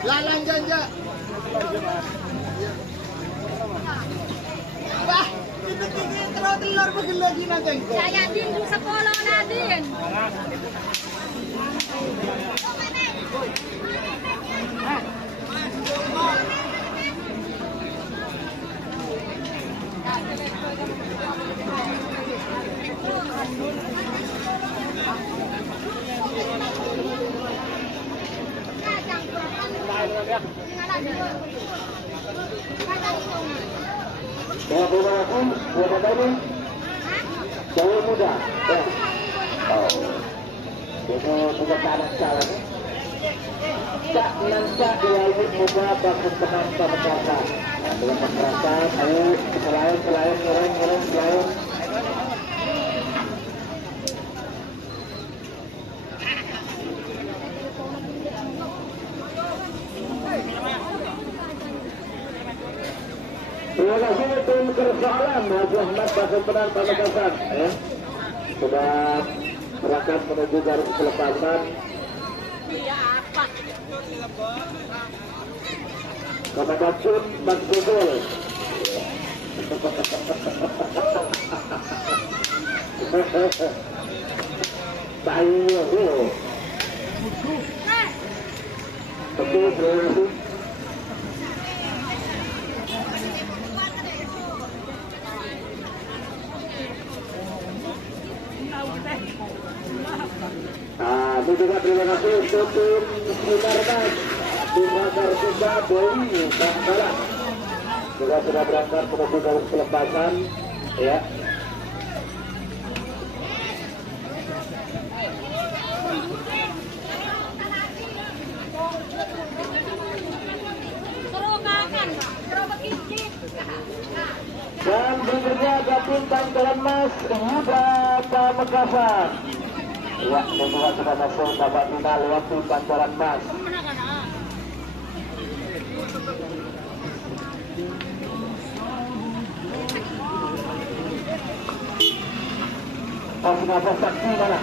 Lalang janja. Bah, itu terus telur lagi nanti. Saya din sa polo natin. Jauh muda. Oh. Itu bukan anak salah. Cak nangka dia ini muda bakal penampak berkata. Dengan kekerasan, ayo selain selain. Terima kasih tim kerjaan Haji Ahmad Basupenan Pamekasan ya. Sudah berangkat menuju garis pelepasan. Komandan Bang Gugul. Tayo. Betul, terima kasih. Itu juga terima kasih untuk tim Sinarmas Bungar Tiga Dewi Bangkalan juga sudah berangkat menuju garis pelepasan ya. Dan berikutnya gabung Bangkalan Mas Yuda Pamekasan. Ya, kedua sudah masuk babak final waktu Pancoran Mas. Nafas saksi mana?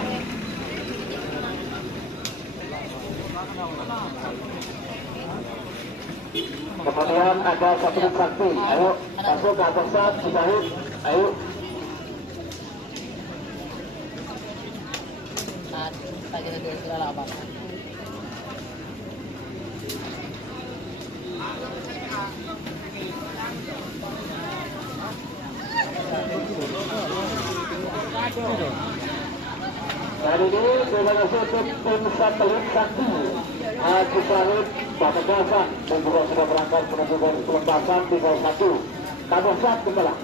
Kemudian ada satu saksi. Ayo masuk ke atas saksi. Ayo. Kita kira lapan. Hari ini sudah masuk tim satelit sakti Haji Farid Pamekasan dan juga sudah berangkat menuju garis pelepasan 31. Tambah 1 kembali.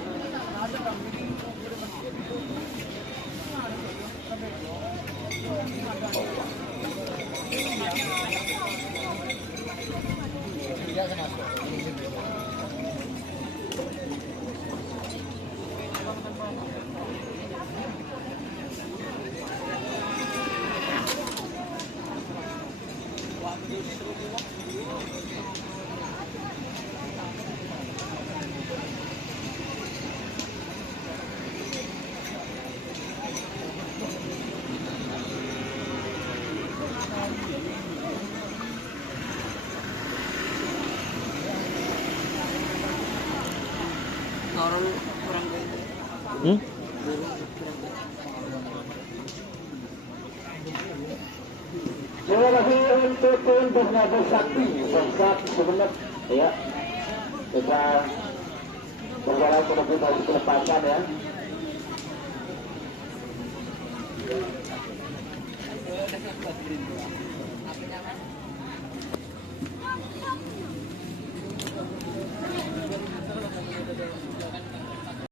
Terima kasih untuk tim Bernado Sakti Bangsat Sumeneb ya. Kita berjalan menuju garis pelepasan ya.